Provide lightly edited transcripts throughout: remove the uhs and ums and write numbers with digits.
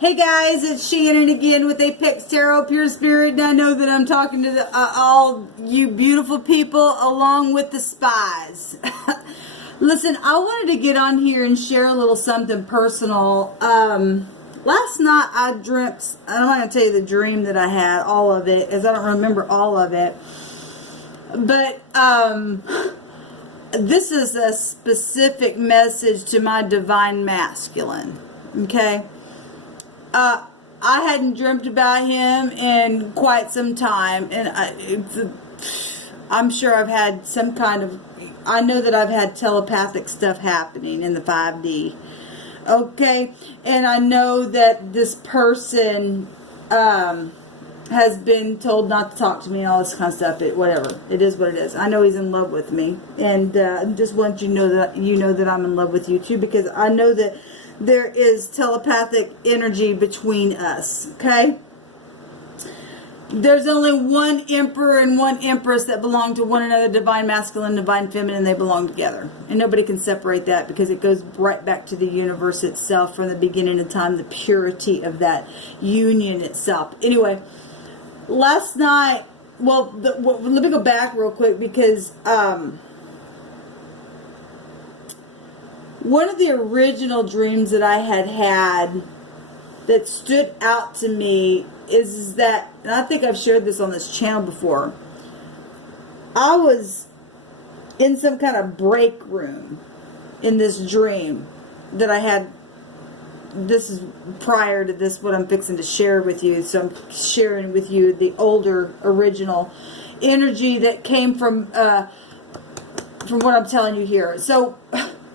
Hey guys, it's Shannon again with Apex Tarot Pure Spirit, and I know that I'm talking to all you beautiful people along with the spies. Listen, I wanted to get on here and share a little something personal. Last night I dreamt, I'm not going to tell you the dream that I had, all of it, as I don't remember all of it. But this is a specific message to my divine masculine, okay? I hadn't dreamt about him in quite some time, and I'm sure I've had some kind of, I know that I've had telepathic stuff happening in the 5D, okay, and I know that this person has been told not to talk to me and all this kind of stuff, whatever, it is what it is. I know he's in love with me, and just want you to know that I'm in love with you too, because I know that there is telepathic energy between us, okay? There's only one emperor and one empress that belong to one another, divine masculine, divine feminine. They belong together. And nobody can separate that because it goes right back to the universe itself from the beginning of time, the purity of that union itself. Anyway, last night, well, let me go back real quick because one of the original dreams that I had that stood out to me is that, and I think I've shared this on this channel before, I was in some kind of break room in this dream that I had. This is prior to this, what I'm fixing to share with you. So I'm sharing with you the older original energy that came from what I'm telling you here. So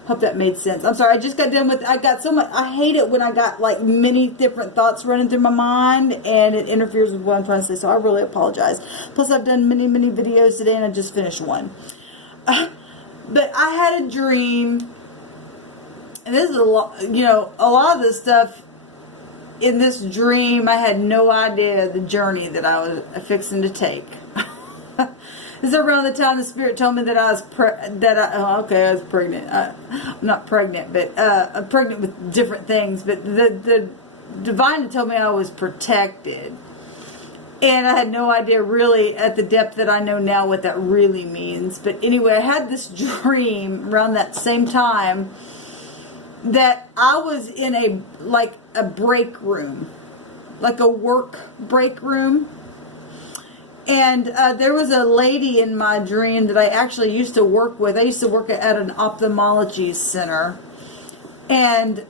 hope that made sense. I'm sorry, I just got done with, I got so much, I hate it when I got like many different thoughts running through my mind and it interferes with what I'm trying to say, so I really apologize. Plus I've done many videos today and I just finished one. But I had a dream, and this is a lot, you know, a lot of this stuff in this dream, I had no idea the journey that I was fixing to take. This is around the time the spirit told me that I was I was pregnant. I'm not pregnant, but I'm pregnant with different things. But the divine told me I was protected, and I had no idea really at the depth that I know now what that really means. But anyway, I had this dream around that same time that I was in a break room, like a work break room. And there was a lady in my dream that I actually used to work with. I used to work at an ophthalmology center. And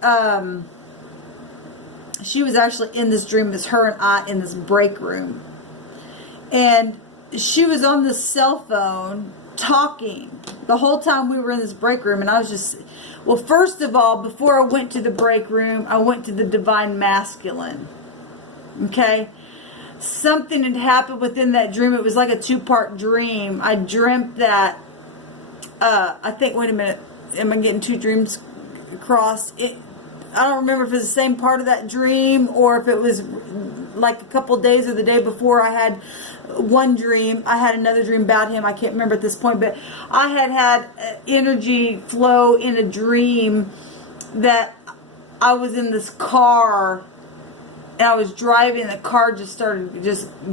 she was actually in this dream. It was her and I in this break room. And she was on the cell phone talking the whole time we were in this break room. And I was just, well, first of all, before I went to the break room, I went to the divine masculine. Okay? Something had happened within that dream. It was like a two-part dream. I dreamt that, I think, wait a minute, am I getting two dreams crossed? I don't remember if it was the same part of that dream or if it was like a couple days or the day before. I had one dream. I had another dream about him. I can't remember at this point, but I had energy flow in a dream that I was in this car. And I was driving, the car just started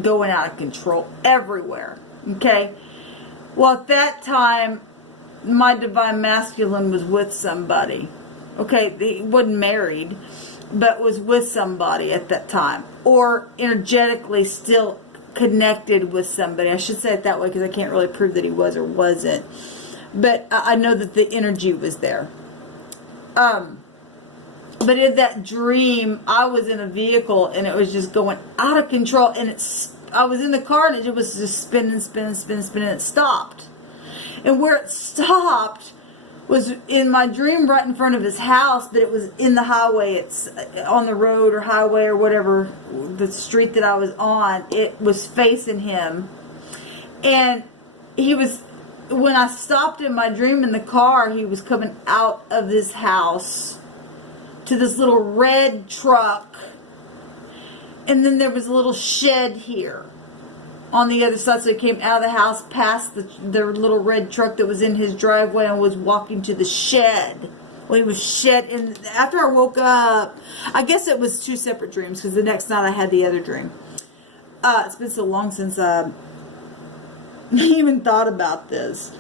going out of control everywhere. Okay? Well, at that time, my divine masculine was with somebody. Okay? He wasn't married, but was with somebody at that time. Or energetically still connected with somebody. I should say it that way because I can't really prove that he was or wasn't. But I know that the energy was there. But in that dream, I was in a vehicle and it was just going out of control. And I was in the car and it was just spinning. And it stopped. And where it stopped was in my dream right in front of his house, but it was in the highway. It's on the road or highway or whatever, the street that I was on. It was facing him. And he was, when I stopped in my dream in the car, he was coming out of his house to this little red truck, and then there was a little shed here on the other side. So he came out of the house past the little red truck that was in his driveway and was walking to the shed. Well, he was shed, and after I woke up, I guess it was 2 separate dreams, because the next night I had the other dream. It's been so long since I even thought about this.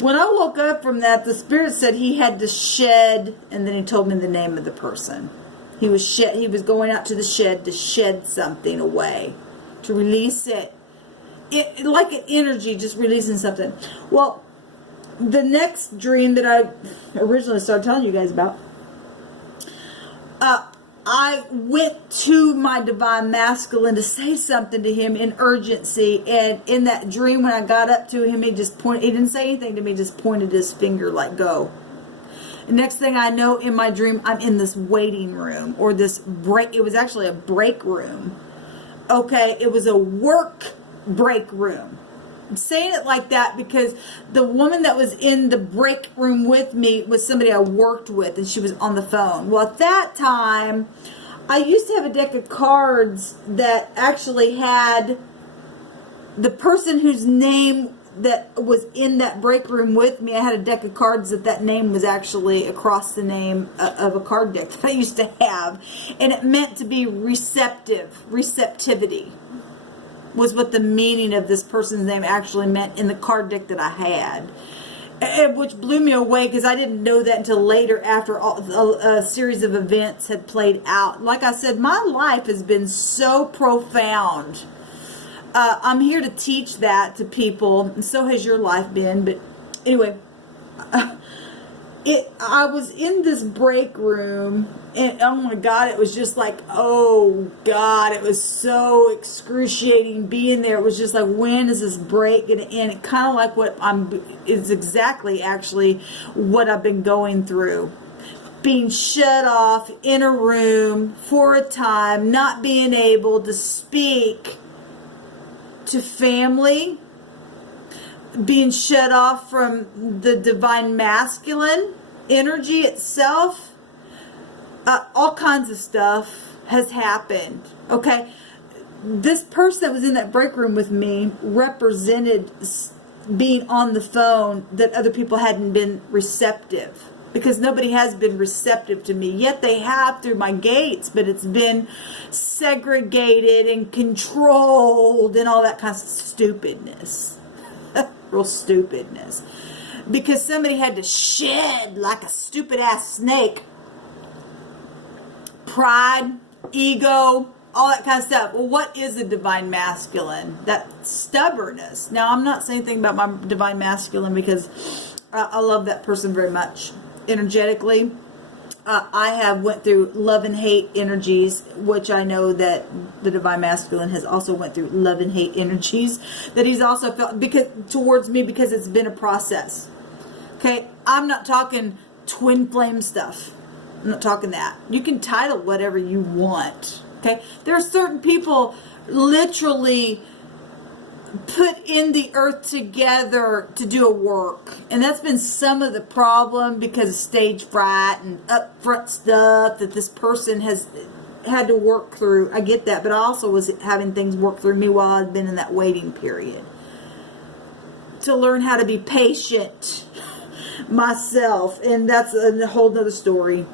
When I woke up from that, the spirit said he had to shed, and then he told me the name of the person. He was going out to the shed to shed something away, to release it. Like an energy, just releasing something. Well, the next dream that I originally started telling you guys about, I went to my divine masculine to say something to him in urgency, and in that dream when I got up to him, he didn't say anything to me, just pointed his finger like, go. And next thing I know, in my dream, I'm in this waiting room, or this break. It was actually a break room. Okay, it was a work break room. I'm saying it like that because the woman that was in the break room with me was somebody I worked with, and she was on the phone. Well, at that time, I used to have a deck of cards that actually had the person whose name that was in that break room with me. I had a deck of cards that name was actually across the name of a card deck that I used to have, and it meant to be receptivity was what the meaning of this person's name actually meant in the card deck that I had, which blew me away because I didn't know that until later, after a series of events had played out. Like I said, my life has been so profound. I'm here to teach that to people, and so has your life been. But anyway, I was in this break room, and oh my God, it was just like, oh God, it was so excruciating being there. It was just like, when is this break going to end? It kind of like is exactly actually what I've been going through. Being shut off in a room for a time, not being able to speak to family, being shut off from the divine masculine energy itself. All kinds of stuff has happened. Okay, this person that was in that break room with me represented being on the phone that other people hadn't been receptive, because nobody has been receptive to me yet. They have through my gates, but it's been segregated and controlled and all that kind of stupidness. Real stupidness, because somebody had to shed like a stupid ass snake. Pride, ego, all that kind of stuff. Well, what is the divine masculine? That stubbornness. Now, I'm not saying anything about my divine masculine because I love that person very much. Energetically, I have went through love and hate energies, which I know that the divine masculine has also went through love and hate energies that he's also felt towards me, because it's been a process. Okay, I'm not talking twin flame stuff. I'm not talking that. You can title whatever you want. Okay, there are certain people literally put in the earth together to do a work, and that's been some of the problem because of stage fright and upfront stuff that this person has had to work through. I get that, but I also was having things work through me while I'd been in that waiting period to learn how to be patient myself, and that's a whole nother story.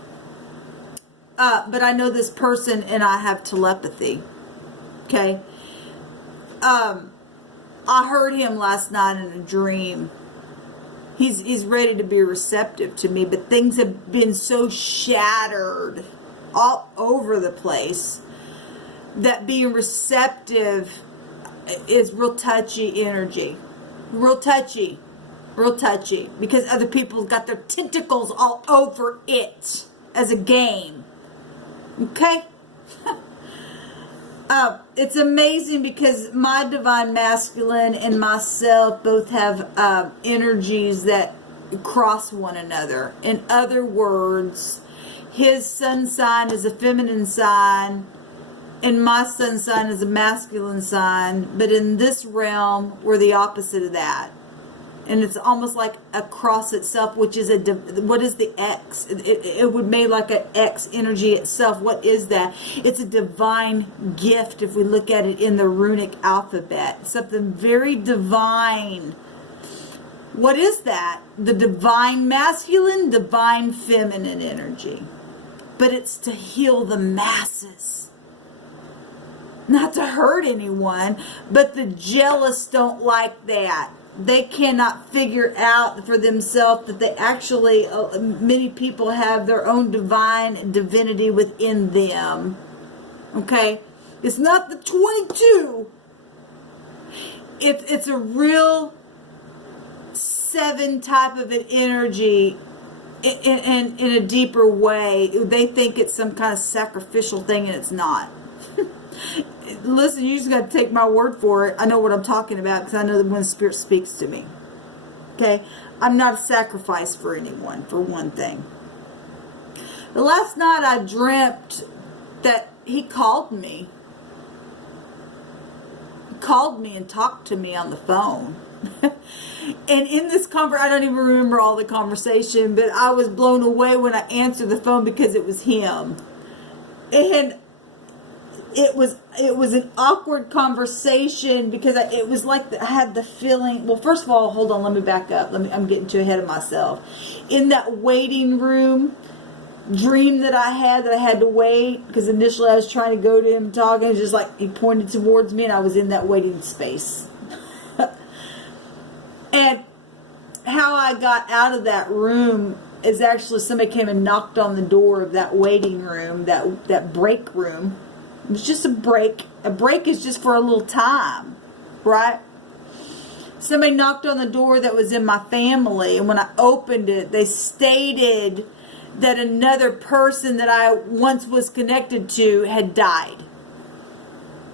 But I know this person and I have telepathy. Okay. I heard him last night in a dream. He's ready to be receptive to me, but things have been so shattered all over the place that being receptive is real touchy energy. Real touchy. Real touchy. Because other people got their tentacles all over it as a game. Okay? It's amazing because my divine masculine and myself both have energies that cross one another. In other words, his sun sign is a feminine sign and my sun sign is a masculine sign, but in this realm we're the opposite of that. And it's almost like a cross itself, which is what is the X? It would make like an X energy itself. What is that? It's a divine gift if we look at it in the runic alphabet. Something very divine. What is that? The divine masculine, divine feminine energy. But it's to heal the masses. Not to hurt anyone, but the jealous don't like that. They cannot figure out for themselves that they actually, many people have their own divine divinity within them. Okay? It's not the 22. It's a real 7 type of an energy in a deeper way. They think it's some kind of sacrificial thing, and it's not. Listen, you just got to take my word for it. I know what I'm talking about because I know that when the Spirit speaks to me. Okay? I'm not a sacrifice for anyone, for one thing. The last night I dreamt that he called me. He called me and talked to me on the phone. And in this conversation, I don't even remember all the conversation, but I was blown away when I answered the phone because it was him. And it was an awkward conversation because it was like I had the feeling. Well, first of all, hold on, let me back up. I'm getting too ahead of myself. In that waiting room dream that I had to wait, because initially I was trying to go to him and talk, and it was just like he pointed towards me, and I was in that waiting space. And how I got out of that room is actually somebody came and knocked on the door of that waiting room, that break room. It was just a break. A break is just for a little time, right? Somebody knocked on the door that was in my family, and when I opened it, they stated that another person that I once was connected to had died.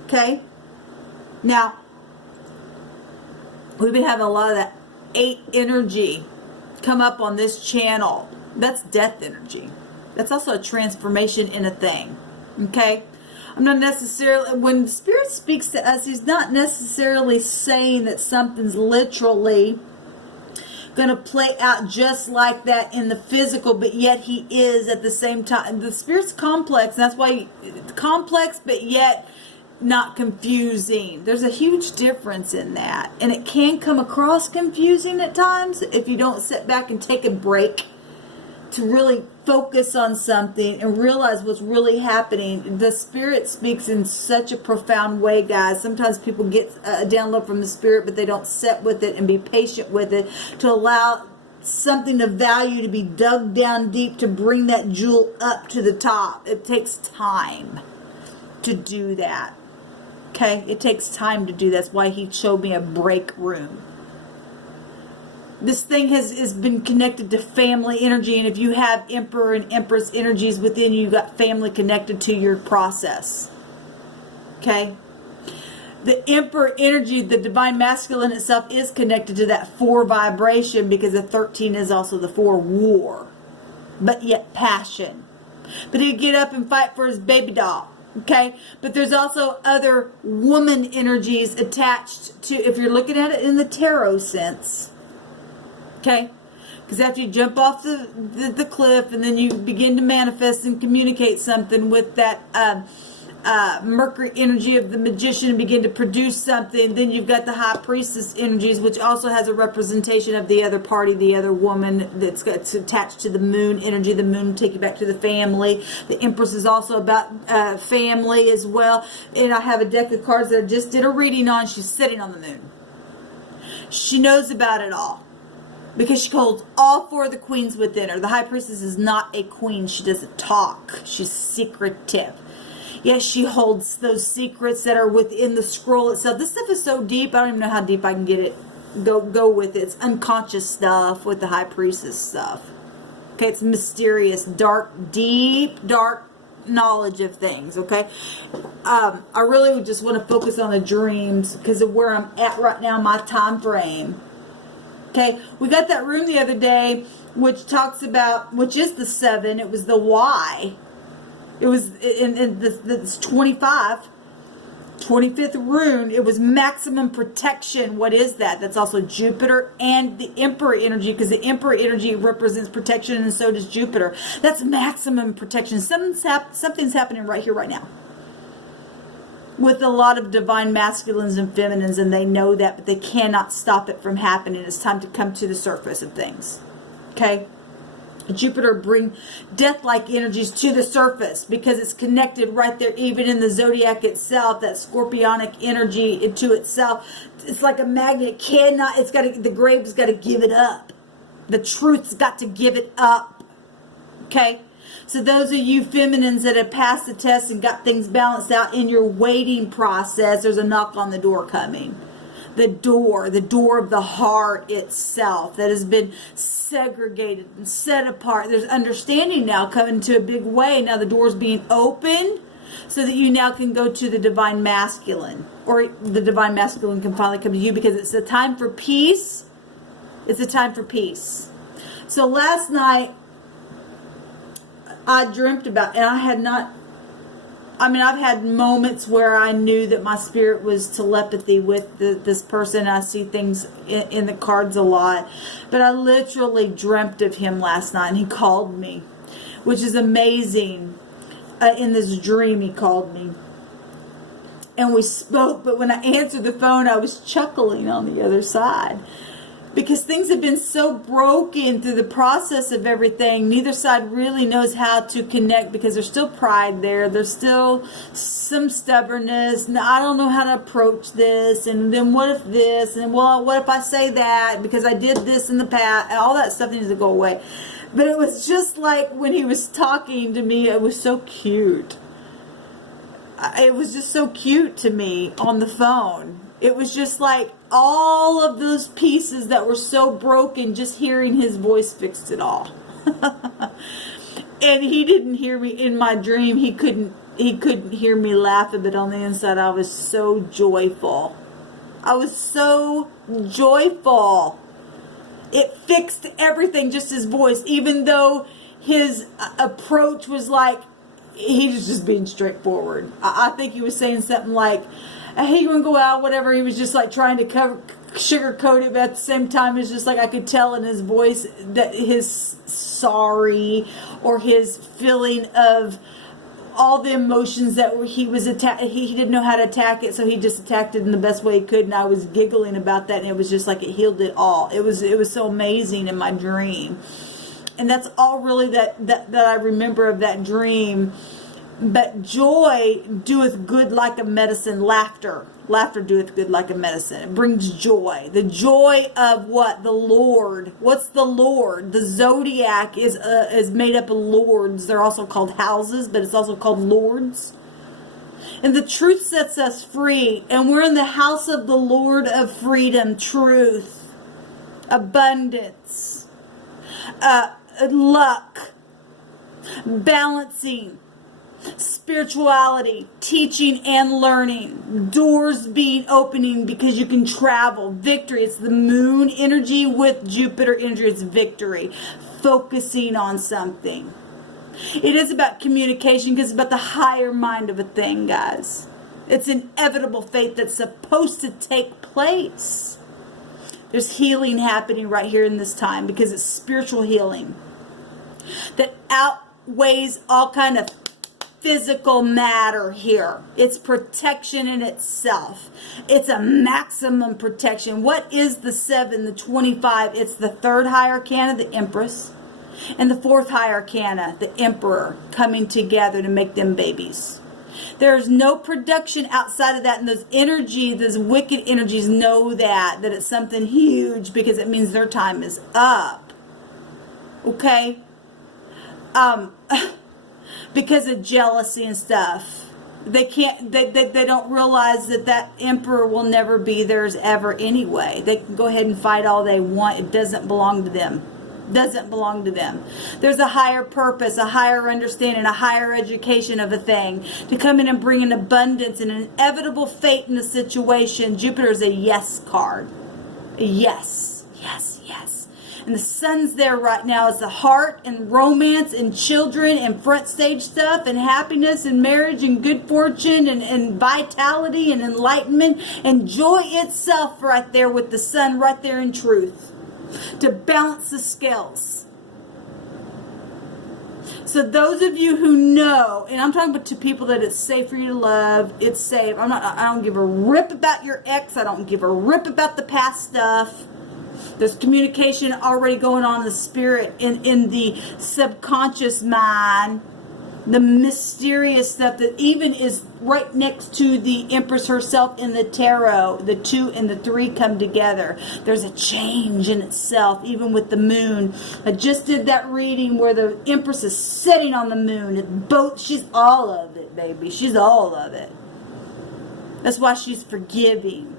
Okay? Now, we've been having a lot of that 8 energy come up on this channel. That's death energy. That's also a transformation in a thing. Okay? I'm not necessarily, when Spirit speaks to us, he's not necessarily saying that something's literally going to play out just like that in the physical, but yet he is at the same time. The Spirit's complex, and that's why complex, but yet not confusing. There's a huge difference in that, and it can come across confusing at times if you don't sit back and take a break to really focus on something and realize what's really happening. The Spirit speaks in such a profound way, guys. Sometimes people get a download from the Spirit, but they don't sit with it and be patient with it to allow something of value to be dug down deep to bring that jewel up to the top. It takes time to do that. Okay? It takes time to do that. That's why he showed me a break room. This thing has been connected to family energy, and if you have Emperor and Empress energies within you, you've got family connected to your process. Okay? The Emperor energy, the divine masculine itself, is connected to that 4 vibration, because the 13 is also the 4 war, but yet passion. But he'd get up and fight for his baby doll. Okay? But there's also other woman energies attached to, if you're looking at it in the tarot sense. Okay? Because after you jump off the cliff and then you begin to manifest and communicate something with that Mercury energy of the magician and begin to produce something, then you've got the High Priestess energies, which also has a representation of the other party, the other woman that's attached to the moon energy. The moon will take you back to the family. The Empress is also about family as well. And I have a deck of cards that I just did a reading on. She's sitting on the moon. She knows about it all, because she holds all 4 of the queens within her. The High Priestess is not a queen. She doesn't talk. She's secretive. Yes, she holds those secrets that are within the scroll itself. This stuff is so deep, I don't even know how deep I can get it. Go with it. It's unconscious stuff with the High Priestess stuff. Okay, it's mysterious, dark, deep, dark knowledge of things, okay? I really just want to focus on the dreams because of where I'm at right now, my time frame. Okay, we got that room the other day, which talks about, which is the 7. It was the Y. It was in this 25, 25th rune. It was maximum protection. What is that? That's also Jupiter and the Emperor energy, because the Emperor energy represents protection, and so does Jupiter. That's maximum protection. Something's happening right here, right now. with a lot of divine masculines and feminines, and they know that, but they cannot stop it from happening. It's time to come to the surface of things. Okay? Jupiter bring death-like energies to the surface because it's connected right there, even in the zodiac itself, that scorpionic energy into itself. It's like a magnet. The grave's got to give it up. The truth's got to give it up. Okay? So those of you feminines that have passed the test and got things balanced out in your waiting process, there's a knock on the door coming. The door of the heart itself that has been segregated and set apart. There's understanding now coming to a big way. Now the door's being opened so that you now can go to the divine masculine, or the divine masculine can finally come to you, because it's a time for peace. It's a time for peace. So last night I dreamt about, and I've had moments where I knew that my spirit was telepathy with this person. I see things in the cards a lot. But I literally dreamt of him last night, and he called me, which is amazing. In this dream, he called me. And we spoke, but when I answered the phone, I was chuckling on the other side. Because things have been so broken through the process of everything. Neither side really knows how to connect, because there's still pride there. There's still some stubbornness. Now, I don't know how to approach this. And then what if this? And well, what if I say that? Because I did this in the past. And all that stuff needs to go away. But it was just like when he was talking to me, it was so cute. It was just so cute to me on the phone. It was just like all of those pieces that were so broken, just hearing his voice fixed it all. And he didn't hear me in my dream. He couldn't hear me laughing, but on the inside I was so joyful. I was so joyful. It fixed everything, just his voice, even though his approach was like, he was just being straightforward. I think he was saying something like, hey, you want to go out, whatever. He was just like trying to sugarcoat it, but at the same time, it's just like I could tell in his voice that his sorry, or his feeling of all the emotions that he was he didn't know how to attack it, so he just attacked it in the best way he could, and I was giggling about that, and it was just like it healed it all. It was so amazing in my dream. And that's all really that I remember of that dream. But joy doeth good like a medicine. Laughter doeth good like a medicine. It brings joy. The joy of what? The Lord. What's the Lord? The zodiac is made up of lords. They're also called houses, but it's also called lords. And the truth sets us free. And we're in the house of the Lord of freedom, truth, abundance, luck, balancing, spirituality, teaching and learning, doors being opening because you can travel, victory. It's the moon energy with Jupiter energy. It's victory, focusing on something. It is about communication, because it's about the higher mind of a thing, guys. It's inevitable fate that's supposed to take place. There's healing happening right here in this time, because it's spiritual healing that outweighs all kind of physical matter here. It's protection in itself. It's a maximum protection. What is the 7, the 25? It's the 3rd high arcana, the Empress, and the 4th high arcana, the Emperor, coming together to make them babies. There's no production outside of that, and those energies, those wicked energies, know that it's something huge, because it means their time is up. Okay? Because of jealousy and stuff. They don't realize that emperor will never be theirs ever anyway. They can go ahead and fight all they want. It doesn't belong to them. Doesn't belong to them. There's a higher purpose, a higher understanding, a higher education of a thing to come in and bring an abundance and an inevitable fate in a situation. Jupiter is a yes card. A yes, yes, yes. And the sun's there right now as the heart and romance and children and front stage stuff and happiness and marriage and good fortune and vitality and enlightenment and joy itself right there with the sun right there in truth to balance the scales. So those of you who know, and I'm talking about to people that it's safe for you to love, it's safe. I don't give a rip about your ex. I don't give a rip about the past stuff. There's communication already going on in the spirit, in the subconscious mind. The mysterious stuff that even is right next to the Empress herself in the tarot. The 2 and the 3 come together. There's a change in itself, even with the moon. I just did that reading where the Empress is sitting on the moon. It's both. She's all of it, baby. She's all of it. That's why she's forgiving.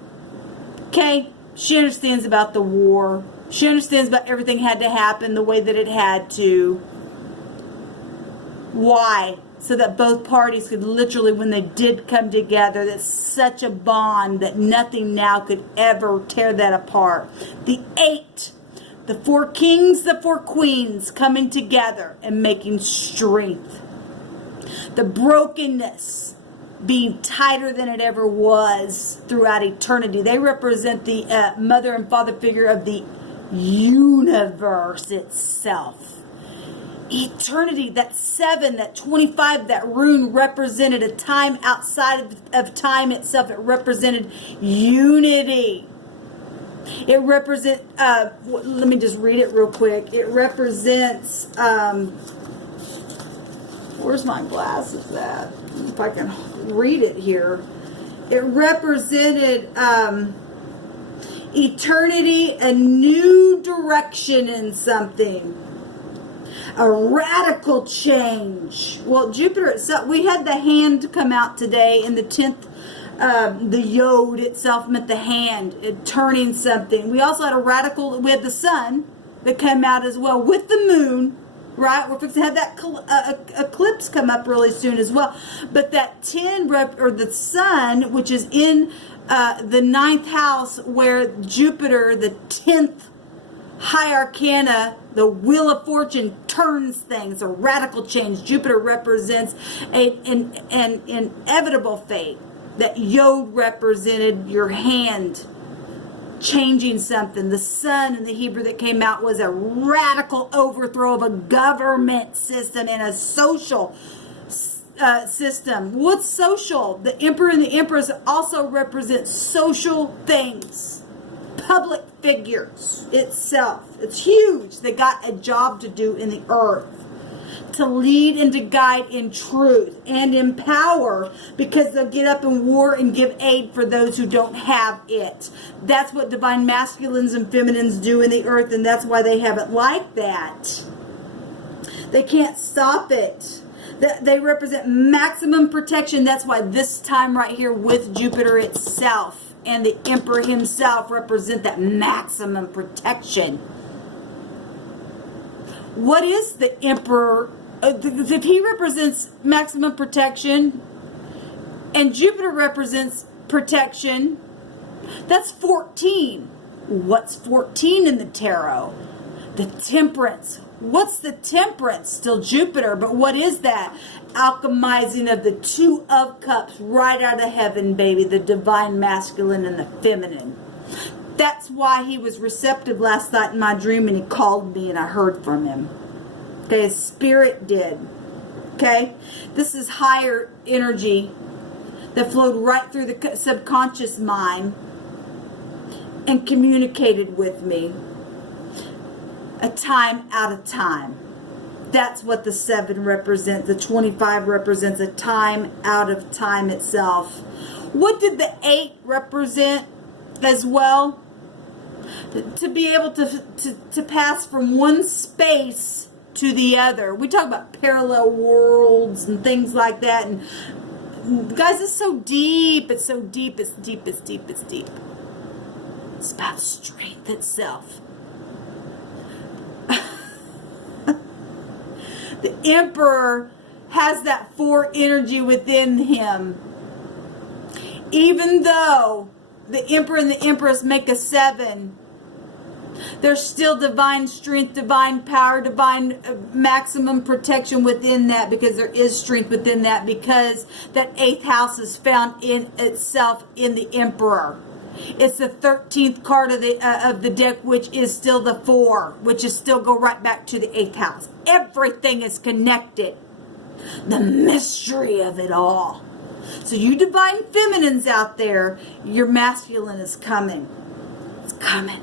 Okay? She understands about the war. She understands about everything had to happen the way that it had to. Why? So that both parties could literally, when they did come together, that's such a bond that nothing now could ever tear that apart. The 8, the 4 kings, the 4 queens coming together and making strength. The brokenness being tighter than it ever was throughout eternity. They represent the mother and father figure of the universe itself. Eternity, that 7, that 25, that rune represented a time outside of time itself. It represented unity. It represents, let me just read it real quick. It represents, where's my glasses at? If I can read it here. It represented eternity, a new direction in something. A radical change. Well, Jupiter itself, we had the hand come out today in the 10th. The yod itself meant the hand, turning something. We also had a radical, we had the sun that came out as well with the moon, right? We're fixing to have that eclipse come up really soon as well. But that 10, or the sun, which is in the 9th house where Jupiter, the 10th high arcana, the wheel of fortune, turns things, a radical change. Jupiter represents an inevitable fate. That yod represented your hand changing something. The sun in the Hebrew that came out was a radical overthrow of a government system and a social system. What's social? The Emperor and the Empress also represent social things. Public figures itself. It's huge. They got a job to do in the earth. To lead and to guide in truth and in power, because they'll get up in war and give aid for those who don't have it. That's what divine masculines and feminines do in the earth, and that's why they have it like that. They can't stop it. They represent maximum protection. That's why this time right here with Jupiter itself and the Emperor himself represent that maximum protection. What is the Emperor? If he represents maximum protection and Jupiter represents protection, that's 14. What's 14 in the tarot? The Temperance. What's the Temperance? Still Jupiter, but what is that? Alchemizing of the 2 of cups right out of heaven, baby. The divine masculine and the feminine. That's why he was receptive last night in my dream, and he called me and I heard from him. Okay, his spirit did. Okay, this is higher energy that flowed right through the subconscious mind and communicated with me. A time out of time. That's what the 7 represents. The 25 represents a time out of time itself. What did the 8 represent as well? To be able to pass from one space to the other. We talk about parallel worlds and things like that. And guys, it's so deep. It's so deep. It's deep. It's deep. It's deep. It's about strength itself. The Emperor has that 4 energy within him. Even though the Emperor and the Empress make a 7, there's still divine strength, divine power, divine maximum protection within that, because there is strength within that, because that 8th house is found in itself in the Emperor. It's the 13th card of the deck, which is still the 4, which is still go right back to the 8th house. Everything is connected. The mystery of it all. So you divine feminines out there, your masculine is coming. It's coming.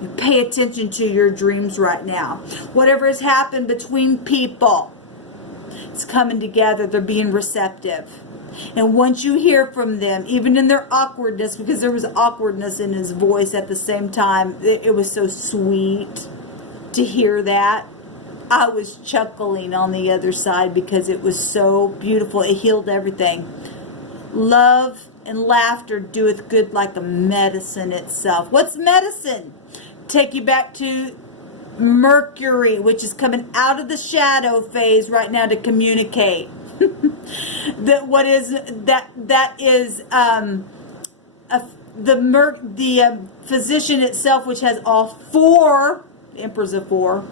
You pay attention to your dreams right now. Whatever has happened between people, it's coming together. They're being receptive. And once you hear from them, even in their awkwardness, because there was awkwardness in his voice at the same time, it was so sweet to hear that. I was chuckling on the other side because it was so beautiful. It healed everything. Love and laughter doeth good like a medicine itself. What's medicine? Take you back to Mercury, which is coming out of the shadow phase right now to communicate. The physician itself, which has all 4, the Empress of 4.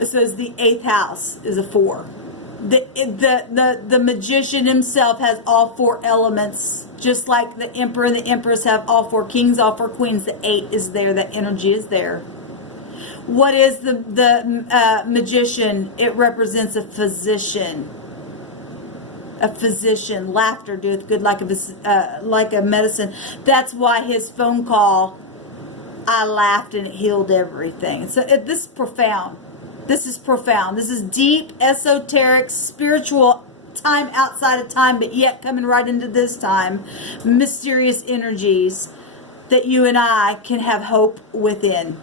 It says the 8th house is a 4. The magician himself has all 4 elements, just like the Emperor and the Empress have all 4 kings, all 4 queens. The 8 is there. That energy is there. What is the magician? It represents a physician. A physician. Laughter doeth good like a medicine. That's why his phone call, I laughed and it healed everything. So this is profound. This is profound. This is deep, esoteric, spiritual time outside of time, but yet coming right into this time. Mysterious energies that you and I can have hope within.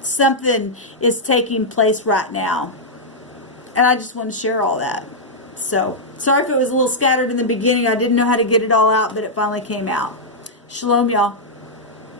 Something is taking place right now. And I just want to share all that. So, sorry if it was a little scattered in the beginning. I didn't know how to get it all out, but it finally came out. Shalom, y'all.